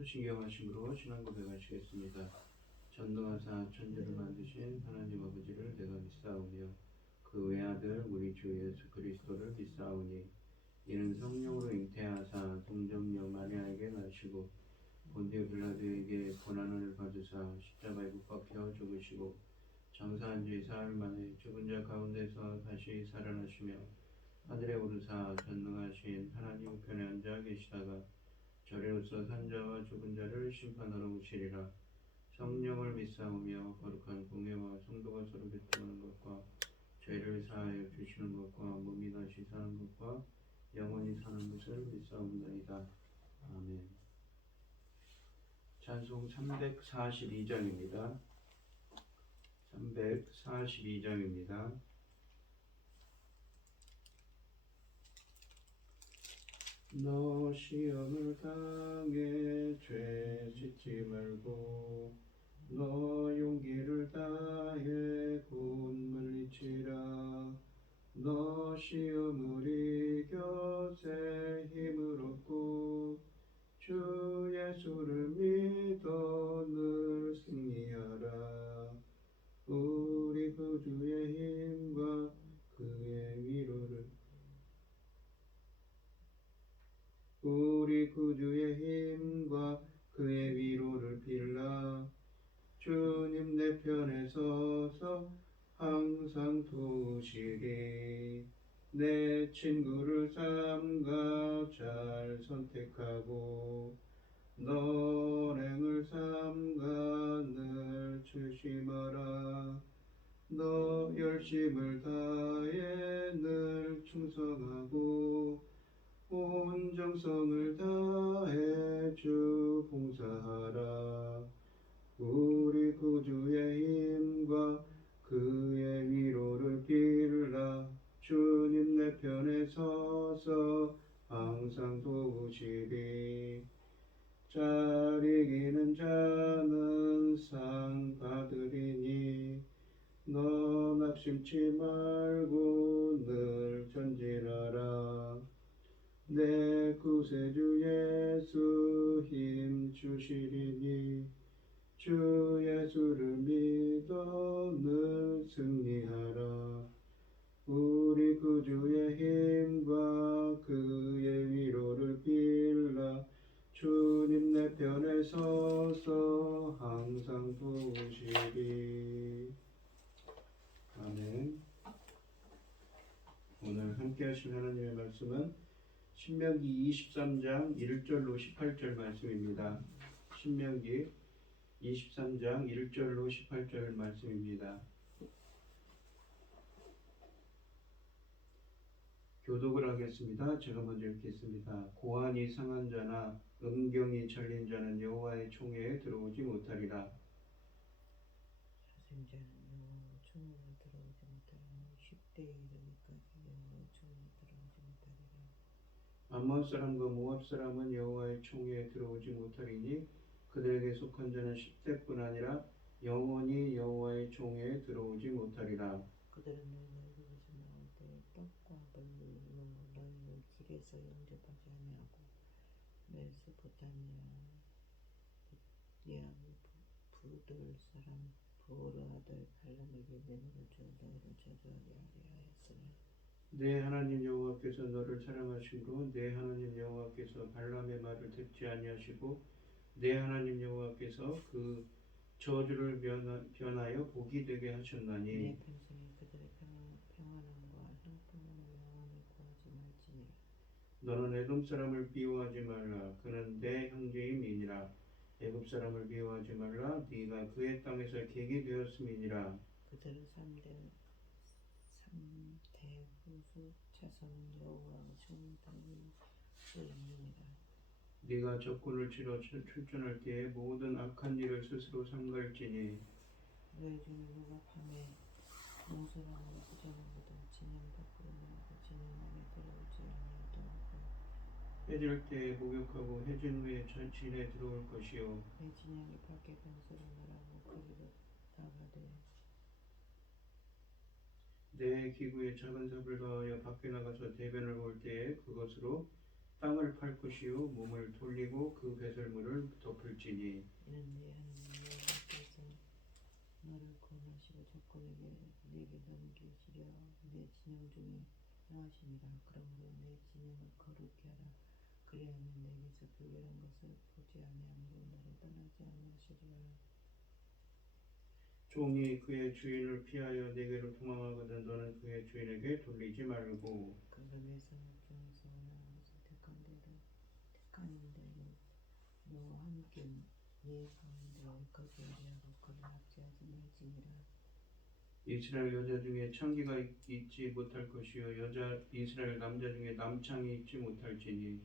또 신경하심으로 신앙 고백하시겠습니다. 전능하사 천지를 만드신 하나님 아버지를 내가 믿사오며 그 외아들 우리 주 예수 그리스도를 믿사오니 이는 성령으로 잉태하사 동정녀 마리아에게 나시고 본디오 빌라도에게 고난을 받으사 십자가에 못 박혀 죽으시고 장사한 지 사흘 만에 죽은 자 가운데서 다시 살아나시며 하늘에 오르사 전능하신 하나님 우편에 앉아 계시다가 저리로서 산자와 죽은 자를 심판하러 오시리라. 성령을 믿사오며 거룩한 공예와 성도가 서로 교통하는 것과 죄를 사하여 주시는 것과 몸이 다시 사는 것과 영원히 사는 것을 믿사옵나이다. 아멘. 찬송 342장입니다. 342장입니다. 너 시험을 당해 죄 짓지 말고 너 용기를 다해 곧 물리치라. 너 시험을 이겨 새 힘을 얻고 주 예수를 믿어 늘 승리하라. 우리 구주의 힘과 그의 위로를 우리 구주의 힘과 그의 위로를 빌라. 주님 내 편에 서서 항상 도우시리. 내 친구를 삼가 잘 선택하고 너랭을 삼가 늘 조심하라. 너 열심을 다해 늘 충성하고 온 정성을 다해 주 봉사하라. 우리 구주의 힘과 그의 위로를 빌라. 주님 내 편에 서서 항상 도우시리. 잘 이기는 자는 상 받으리니 너 낙심치 말고 늘 전진하라. 내 구세주 예수 힘 주시리니 주 예수를 믿어 늘 승리하라. 우리 구주의 힘과 그의 위로를 빌라. 주님 내 편에 서서 항상 도우시리. 아멘. 오늘 함께 하실 하나님의 말씀은 신명기 23장 1절로 18절 말씀입니다. 신명기 23장 1절로 18절 말씀입니다. 교독을 하겠습니다. 제가 먼저 읽겠습니다. 고안이 상한 자나 음경이 절린 자는 여호와의 총회에 들어오지 못하리라. 사생자는 여호와의 총회에 들어오지 못하리니 10대에 이르기까지 여호와의 총회에 들어오지 못하리라. 암몬 사람과 모압 사람은 여호와의 총회에 들어오지 못하리니 그들에게 속한 자는 10대뿐 아니라 영원히 여호와의 총회에 들어오지 못하리라. 그들은 너희가 애굽에서 나올 때 떡과 물을 너희를 길에서 영접하지 아니하고 메소포타미아 부들 사람 부올의 아들 발람에게 뇌물을 주어 너희를 저주하게 하려 하였으나 내 하나님 여호와께서 너를 사랑하심으로 내 하나님 여호와께서 발람의 말을 듣지 아니하시고 내 하나님 여호와께서 그 저주를 변하여 복이 되게 하셨나니 내 평생에 그들의 평안함과 형통함을 영원히 구하지 말지니라. 너는 애굽 사람을 비호하지 말라. 그는 내 형제임이니라. 애굽 사람을 비호하지 말라. 네가 그의 땅에서 객이 되었음이니라. 그들은 3대 후수 자손은 여호와의 총단을 영령이라. 네가 적군을 치러 출전할 때에 모든 악한 일을 스스로 삼갈지니 너희 중에 누가 밤에 농사라는 부정하고도 진영 밖으로 나가고 진영 안에 들어오지 아니하더라도 해질 때에 목욕하고 해진 후에 진에 들어올 것이요 내 진영이 밖에 건설하느라 하고 그리로 나가되 내 기구에 작은 삽을 더하여 밖에 나가서 대변을 볼 때에 그것으로 땅을 팔 것이요 몸을 돌리고 그 배설물을 덮을지니 이는 네 하나님 여호와께서 너를 구원하시고 조건에게 내게 넘기시려 내 진영 중에 행하심이라. 그러므로 내 진영을 거룩히 하라. 그리하면 내게서 불결한 것을 보지 아니하므로 너를 떠나지 아니하시리라. 종이 그의 주인을 피하여 내게로 도망하거든 너는 그의 주인에게 돌리지 말고 그가 내 성읍 중에서 원하는 것을 택하는 대로 너와 함께 네 가운데 거주하게 하고 그를 압제하지 말지니라. 이스라엘 여자 중에 창기가 있지 못할 것이요 이스라엘 남자 중에 남창이 있지 못할지니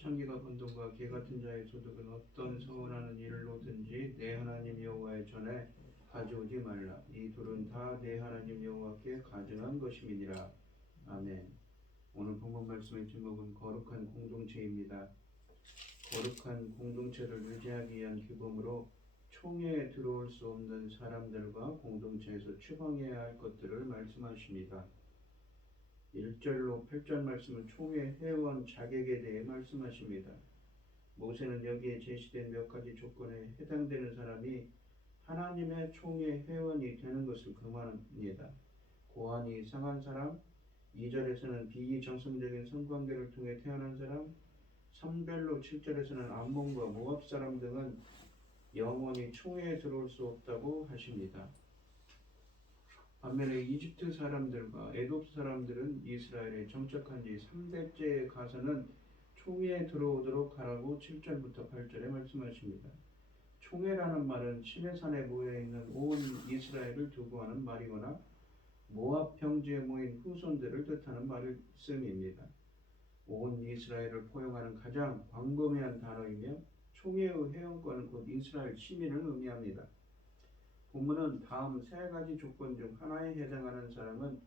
창기가 건동과 개 같은 자의 소득은 어떤 서운하는 일로든지 내 하나님 여호와의 전에 가져오지 말라. 이 둘은 다 내 하나님 여호와께 가증한 것임이니라. 아멘. 오늘 본문 말씀의 제목은 거룩한 공동체입니다. 거룩한 공동체를 유지하기 위한 규범으로 총회에 들어올 수 없는 사람들과 공동체에서 추방해야 할 것들을 말씀하십니다. 1절로 8절 말씀은 총회 회원 자격에 대해 말씀하십니다. 모세는 여기에 제시된 몇 가지 조건에 해당되는 사람이 하나님의 총회 회원이 되는 것을 금합니다. 고환이 상한 사람, 2절에서는 비정상적인 성관계를 통해 태어난 사람, 3절로 7절에서는 암몬과 모압 사람 등은 영원히 총회에 들어올 수 없다고 하십니다. 반면에 이집트 사람들과 에돔 사람들은 이스라엘에 정착한 지 3대째에 가서는 총회에 들어오도록 하라고 7절부터 8절에 말씀하십니다. 총회라는 말은 시내산에 모여있는 온 이스라엘을 두고 하는 말이거나 모압 평지에 모인 후손들을 뜻하는 말씀입니다. 온 이스라엘을 포용하는 가장 광범위한 단어이며 총회의 회원권은 곧 이스라엘 시민을 의미합니다. 본문은 다음 세 가지 조건 중 하나에 해당하는 사람은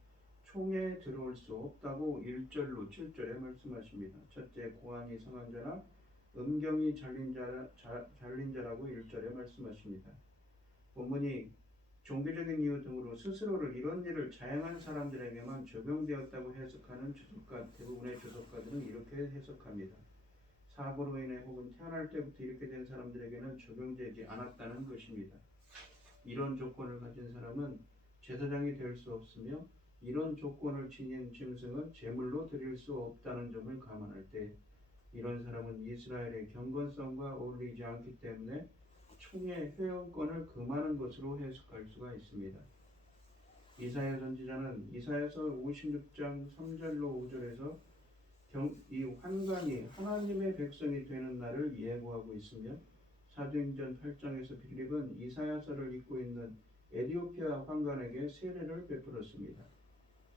총회에 들어올 수 없다고 1절로 7절에 말씀하십니다. 첫째, 고환이 상한 자나 음경이 잘린 자라고 1절에 말씀하십니다. 본문이 종교적인 이유 등으로 스스로를 이런 일을 자행한 사람들에게만 적용되었다고 해석하는 대부분의 주석가들은 이렇게 해석합니다. 사고로 인해 혹은 태어날 때부터 이렇게 된 사람들에게는 적용되지 않았다는 것입니다. 이런 조건을 가진 사람은 제사장이 될 수 없으며 이런 조건을 지닌 짐승은 제물로 드릴 수 없다는 점을 감안할 때 이런 사람은 이스라엘의 경건성과 어울리지 않기 때문에 총회 회원권을 금하는 것으로 해석할 수가 있습니다. 이사야 선지자는 이사야서 56장 3절로 5절에서 이 환관이 하나님의 백성이 되는 날을 예고하고 있으며 사도행전 8장에서 빌립은 이사야서를 읽고 있는 에티오피아 환관에게 세례를 베풀었습니다.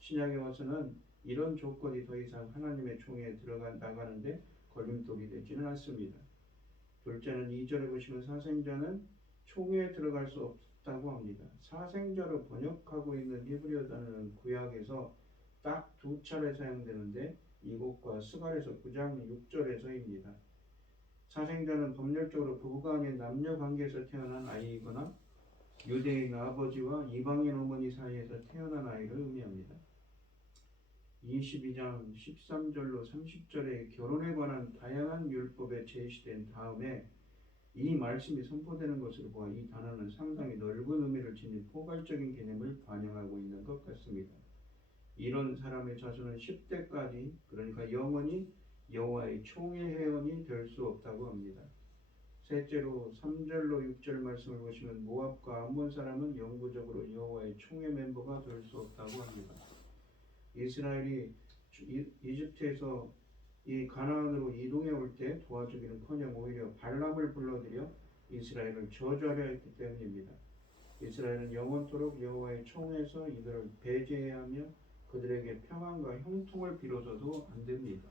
신약에 와서는 이런 조건이 더 이상 하나님의 총회에 나가는데 걸림돌이 되지는 않습니다. 둘째는 2절에 보시면 사생자는 총회에 들어갈 수 없다고 합니다. 사생자로 번역하고 있는 히브리어 단어는 구약에서 딱 두 차례 사용되는데 이곳과 스갈에서 9장 6절에서입니다. 사생자는 법률적으로 부부가 아닌 남녀 관계에서 태어난 아이이거나 유대인 아버지와 이방인 어머니 사이에서 태어난 아이를 의미합니다. 22장 13절로 30절에 결혼에 관한 다양한 율법에 제시된 다음에 이 말씀이 선포되는 것으로 보아 이 단어는 상당히 넓은 의미를 지닌 포괄적인 개념을 반영하고 있는 것 같습니다. 이런 사람의 자손은 10대까지 그러니까 영원히 여호와의 총회 회원이 될 수 없다고 합니다. 셋째로 3절로 6절 말씀을 보시면 모압과 암몬 사람은 영구적으로 여호와의 총회 멤버가 될 수 없다고 합니다. 이스라엘이 이집트에서 이 가나안으로 이동해 올 때 도와주기는커녕 오히려 발람을 불러들여 이스라엘을 저주하려 했기 때문입니다. 이스라엘은 영원토록 여호와의 총회에서 이들을 배제해야 하며 그들에게 평안과 형통을 빌어서도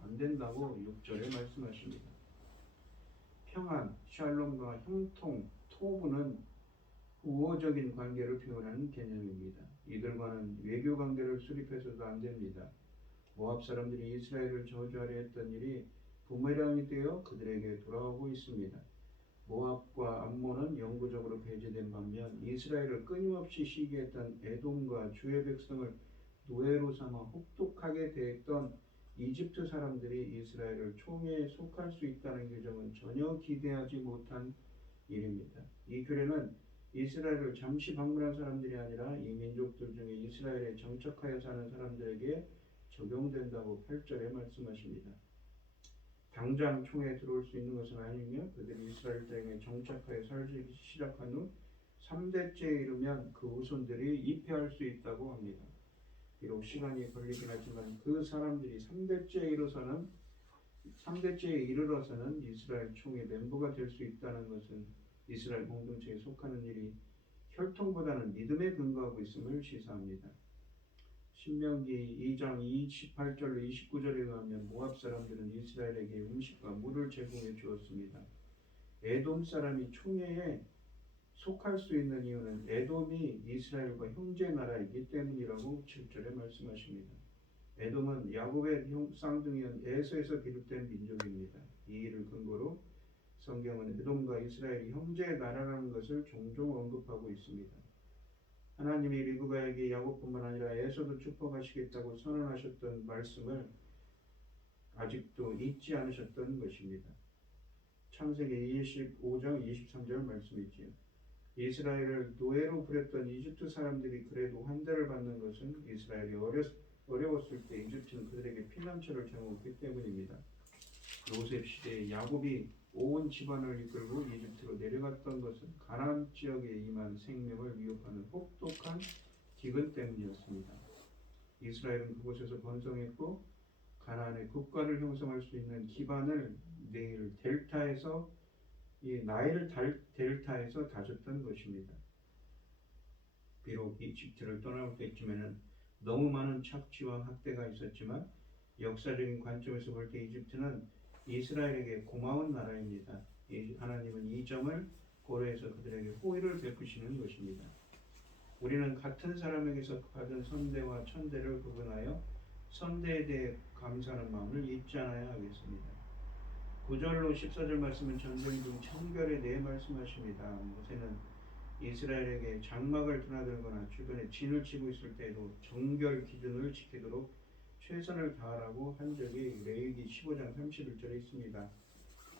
안 된다고 6절에 말씀하십니다. 평안, 샬롬과 형통, 토부는 우호적인 관계를 표현하는 개념입니다. 이들과는 외교 관계를 수립해서도 안 됩니다. 모압 사람들이 이스라엘을 저주하려 했던 일이 부메랑이 되어 그들에게 돌아오고 있습니다. 모압과 암몬은 영구적으로 배제된 반면 이스라엘을 끊임없이 시기했던 에돔과 주의 백성을 노예로 삼아 혹독하게 대했던 이집트 사람들이 이스라엘을 총회에 속할 수 있다는 규정은 전혀 기대하지 못한 일입니다. 이 규례는 이스라엘을 잠시 방문한 사람들이 아니라 이 민족들 중에 이스라엘에 정착하여 사는 사람들에게 적용된다고 8절에 말씀하십니다. 당장 총회에 들어올 수 있는 것은 아니며 그들이 이스라엘 땅에 정착하여 살기 시작한 후 3대째에 이르면 그 후손들이 입회할 수 있다고 합니다. 비록 시간이 걸리긴 하지만 그 사람들이 3대째에 이르러서는 이스라엘 총회 멤버가 될 수 있다는 것은 이스라엘 공동체에 속하는 일이 혈통보다는 믿음에 근거하고 있음을 시사합니다. 신명기 2장 28절로 29절에 의하면 모압 사람들은 이스라엘에게 음식과 물을 제공해 주었습니다. 에돔 사람이 총회에 속할 수 있는 이유는 에돔이 이스라엘과 형제 나라이기 때문이라고 7절에 말씀하십니다. 에돔은 야곱의 쌍둥이인 에서에서 비롯된 민족입니다. 이 일을 근거로 성경은 에돔과 이스라엘이 형제 나라라는 것을 종종 언급하고 있습니다. 하나님이 리브가에게 야곱뿐만 아니라 에서도 축복하시겠다고 선언하셨던 말씀을 아직도 잊지 않으셨던 것입니다. 창세기 25장 23절 말씀이지요. 이스라엘을 노예로 부렸던 이집트 사람들이 그래도 환대를 받는 것은 이스라엘이 어려웠을 때 이집트는 그들에게 피난처를 정했기 때문입니다. 요셉 시대에 야곱이 온 집안을 이끌고 이집트로 내려갔던 것은 가나안 지역에 임한 생명을 위협하는 혹독한 기근 때문이었습니다. 이스라엘은 그곳에서 번성했고 가나안의 국가를 형성할 수 있는 기반을 나일 델타에서 다졌던 것입니다. 비록 이집트를 떠날 때쯤에는 너무 많은 착취와 학대가 있었지만 역사적인 관점에서 볼 때 이집트는 이스라엘에게 고마운 나라입니다. 하나님은 이 점을 고려해서 그들에게 호의를 베푸시는 것입니다. 우리는 같은 사람에게서 받은 선대와 천대를 구분하여 선대에 대해 감사하는 마음을 잊지 않아야 하겠습니다. 9절로 14절 말씀은 전쟁 중 청결에 대해 말씀하십니다. 모세는 이스라엘에게 장막을 드나들거나 주변에 진을 치고 있을 때에도 정결 기준을 지키도록 최선을 다하라고 한 적이 레위기 15장 31절에 있습니다.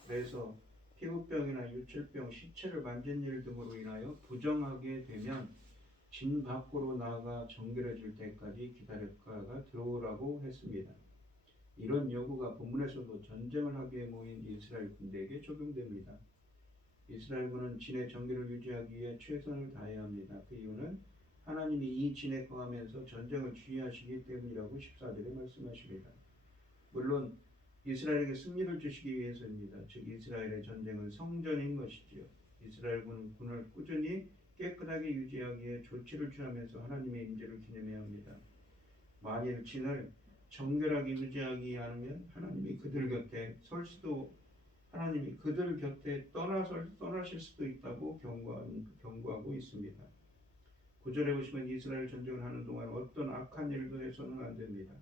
그래서 피부병이나 유출병, 시체를 만진 일 등으로 인하여 부정하게 되면 진 밖으로 나아가 정결해질 때까지 기다렸다가 들어오라고 했습니다. 이런 요구가 본문에서도 전쟁을 하기에 모인 이스라엘 군대에게 적용됩니다. 이스라엘군은 진의 정결을 유지하기 위해 최선을 다해야 합니다. 그 이유는 하나님이 이 진에 거하면서 전쟁을 주의하시기 때문이라고 14절에 말씀하십니다. 물론 이스라엘에게 승리를 주시기 위해서입니다. 즉 이스라엘의 전쟁은 성전인 것이지요. 이스라엘군은 군을 꾸준히 깨끗하게 유지하기 위해 조치를 취하면서 하나님의 임재를 기념해야 합니다. 만일 진을 정결하게 유지하지 않으면 하나님이 그들 곁에 떠나실 수도 있다고 경고하고 있습니다. 9절에 보시면 이스라엘 전쟁을 하는 동안 어떤 악한 일도 해서는 안 됩니다.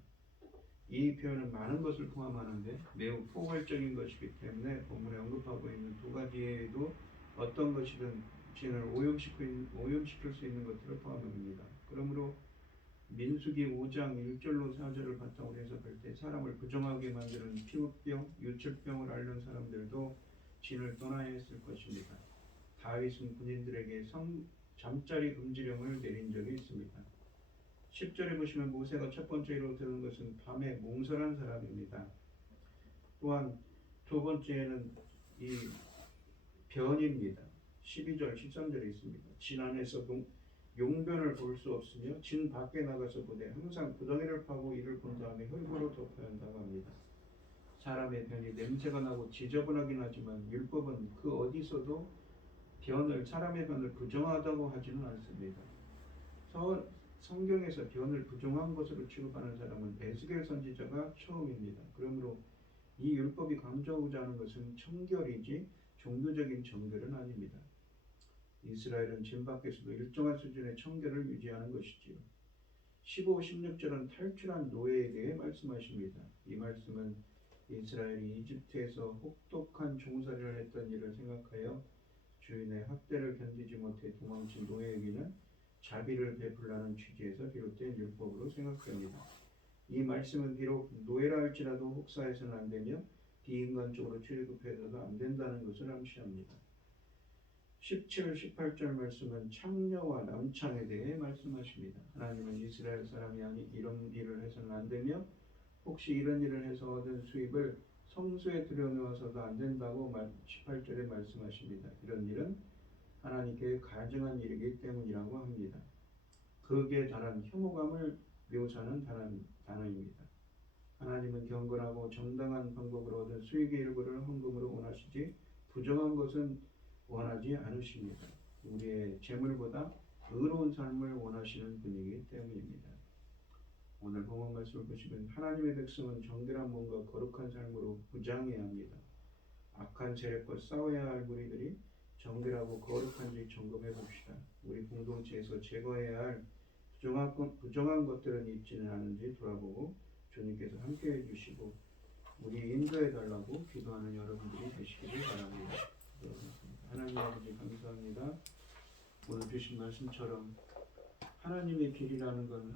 이 표현은 많은 것을 포함하는데 매우 포괄적인 것이기 때문에 본문에 언급하고 있는 두 가지에도 어떤 것이든 진을 오염시킬 수 있는 것들을 포함합니다. 그러므로 민수기 5장 1절로 4절을 바탕으로 해석할 때 사람을 부정하게 만드는 피부병, 유출병을 앓는 사람들도 진을 떠나야 했을 것입니다. 다윗은 군인들에게 잠자리 금지령을 내린 적이 있습니다. 10절에 보시면 모세가 첫 번째로 들은 것은 밤에 몽설한 사람입니다. 또한 두 번째는 이 변입니다. 12절, 13절에 있습니다. 진 안에서 용변을 볼 수 없으며 진 밖에 나가서 보되 항상 구덩이를 파고 이를 본 다음에 흙으로 덮어야 한다고 합니다. 사람의 변이 냄새가 나고 지저분하긴 하지만 율법은 그 어디서도 사람의 변을 부정하다고 하지는 않습니다. 성경에서 변을 부정한 것으로 취급하는 사람은 에스겔 선지자가 처음입니다. 그러므로 이 율법이 강조하고자 하는 것은 청결이지 종교적인 정결은 아닙니다. 이스라엘은 진 밖에서도 일정한 수준의 청결을 유지하는 것이지요. 15, 16절은 탈출한 노예에 대해 말씀하십니다. 이 말씀은 이스라엘이 이집트에서 혹독한 종살이를 했던 일을 생각하여 주인의 학대를 견디지 못해 도망친 노예에게는 자비를 베풀라는 취지에서 비롯된 율법으로 생각됩니다. 이 말씀은 비록 노예라 할지라도 혹사해서는 안 되며 비인간적으로 취급해서도 안 된다는 것을 암시합니다. 17, 18절 말씀은 창녀와 남창에 대해 말씀하십니다. 하나님은 이스라엘 사람이 아니 이런 일을 해서는 안 되며 혹시 이런 일을 해서 얻은 수입을 성소에 들여놓아서도 안 된다고 18절에 말씀하십니다. 이런 일은 하나님께 가증한 일이기 때문이라고 합니다. 극에 달한 혐오감을 묘사하는 단어입니다. 하나님은 경건하고 정당한 방법으로 얻은 수익의 일부를 헌금으로 원하시지 부정한 것은 원하지 않으십니다. 우리의 재물보다 의로운 삶을 원하시는 분이기 때문입니다. 오늘 본문 말씀을 보시면 하나님의 백성은 정결한 몸과 거룩한 삶으로 부장해야 합니다. 악한 세력과 싸워야 할 무리들이 정결하고 거룩한지 점검해 봅시다. 우리 공동체에서 제거해야 할 부정한 것들은 있지는 않은지 돌아보고 주님께서 함께해 주시고 우리 인도해 달라고 기도하는 여러분들이 되시기를 바랍니다. 하나님 아버지 감사합니다. 오늘 주신 말씀처럼 하나님의 길이라는 건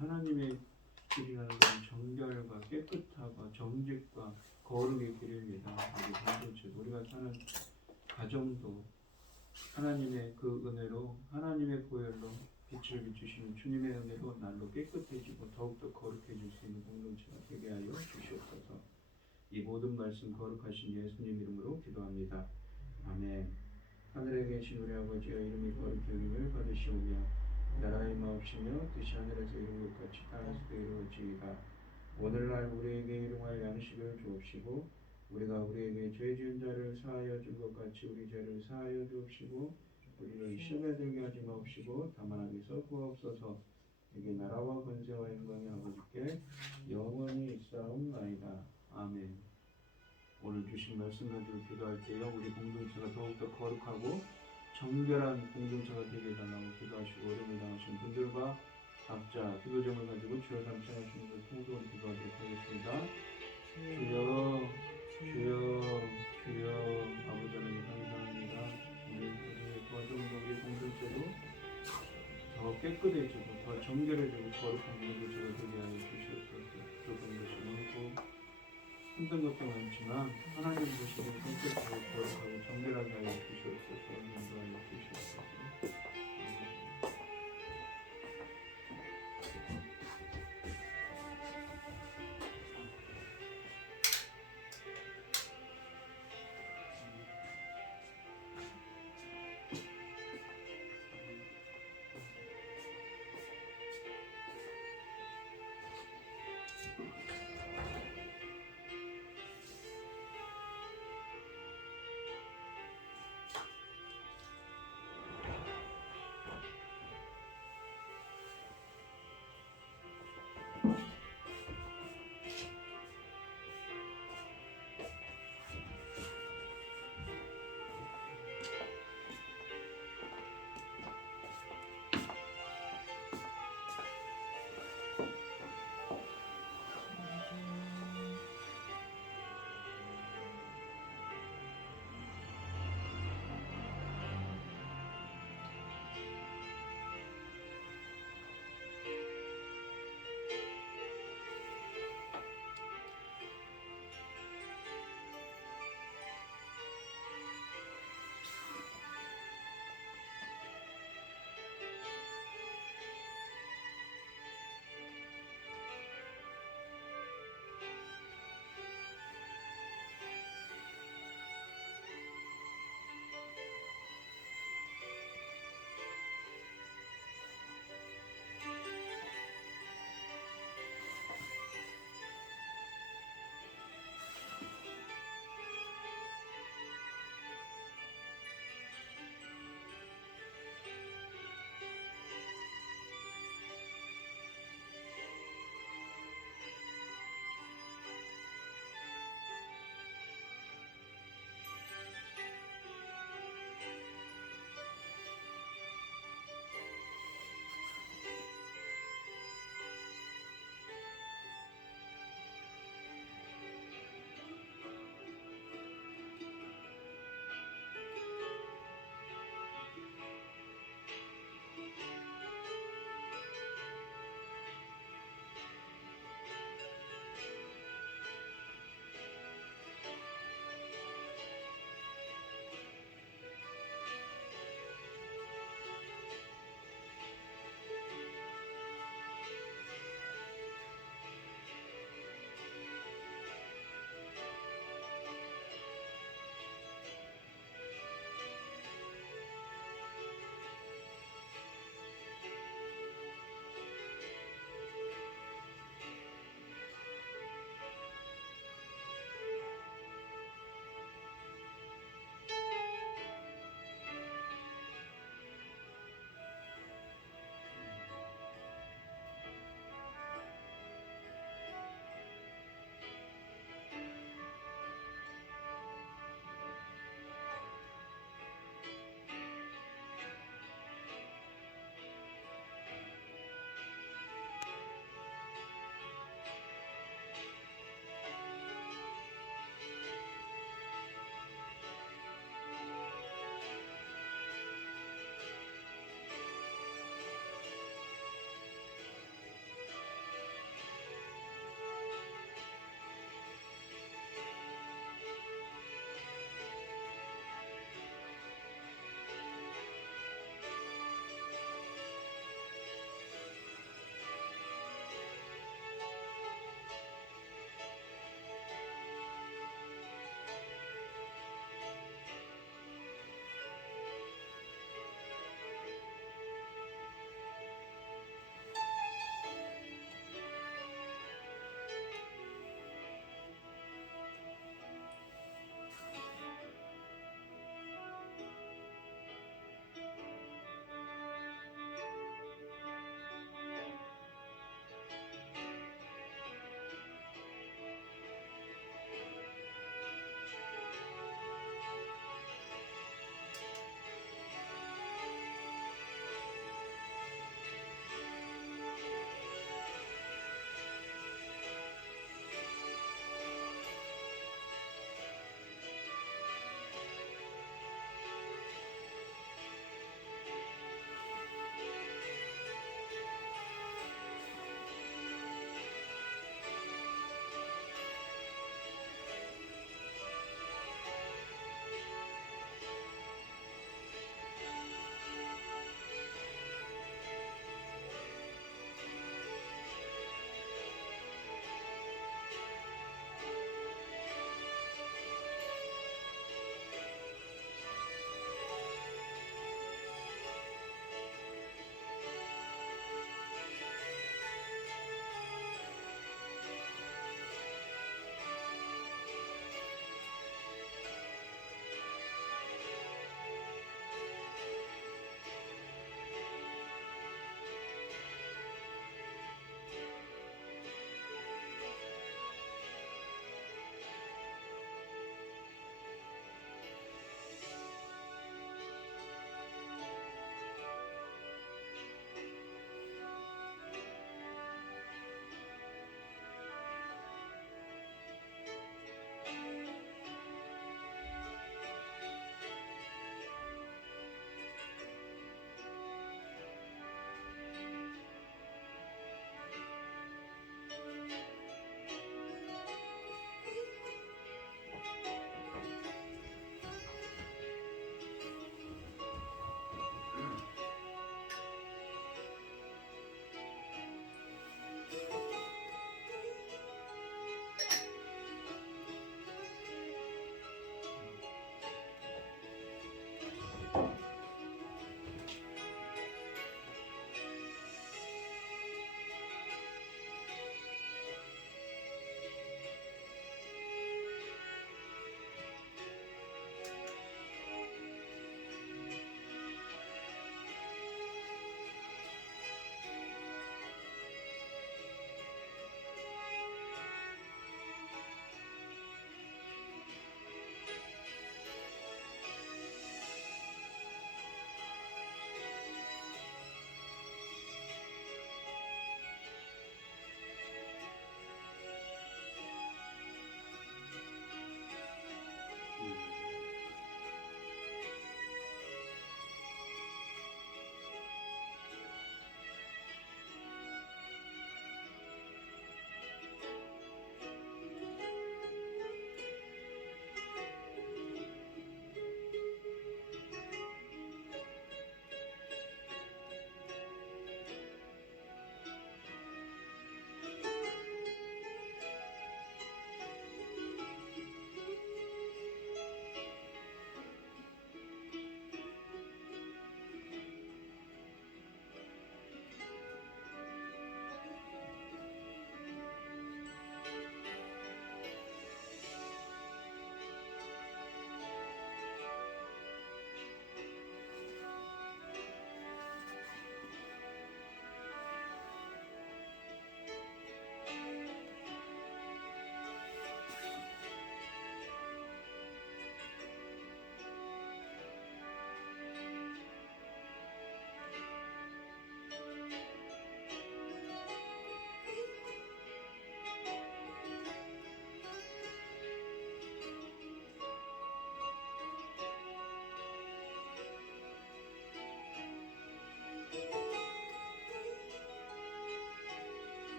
정결과 깨끗하고 정직과 거룩의 길입니다. 우리 공동체 우리가 사는 가정도 하나님의 그 은혜로 하나님의 보혈로 빛을 비추시는 주님의 은혜로 날로 깨끗해지고 더욱더 거룩해질 수 있는 공동체가 되게 하여 주시옵소서. 이 모든 말씀 거룩하신 예수님 이름으로 기도합니다. 아멘. 하늘에 계신 우리 아버지여 이름이 거룩히 여김을 받으시오며 나라의 마옵시며 뜻이 하늘에서 이룬 것 같이 땅에서도 이루어지이다. 오늘날 우리에게 일용할 양식을 주옵시고 우리가 우리에게 죄 지은 자를 사하여 준 것 같이 우리 죄를 사하여 주옵시고 우리를 시험에 들게 하지 마옵시고 다만 악에서 구하옵소서. 이게 나라와 권세와 영광이 아버지께 영원히 있사옵나이다. 아멘. 오늘 주신 말씀 가지고 기도할 때요 우리 공동체가 더욱더 거룩하고 정결한 공동체가 되게 해달라고 기도하시고 어려움을 당하신 분들과 각자 기도점을 가지고 주여 삼창하시는 것을 통성으로 기도하도록 하겠습니다. 주여 주여 주여 아버지 하나님 감사합니다. 우리 도와주는 우리 공동체도 더 깨끗해지고 더 정결해지고 거룩한 공동체가 되게 하여 주시옵소서. 부족한 것이 많고 힘든 것도 많지만 하나님 보시는 깨끗하고 거룩하고 정결하게 하여 주시옵소서. 인도하여 주시옵소서.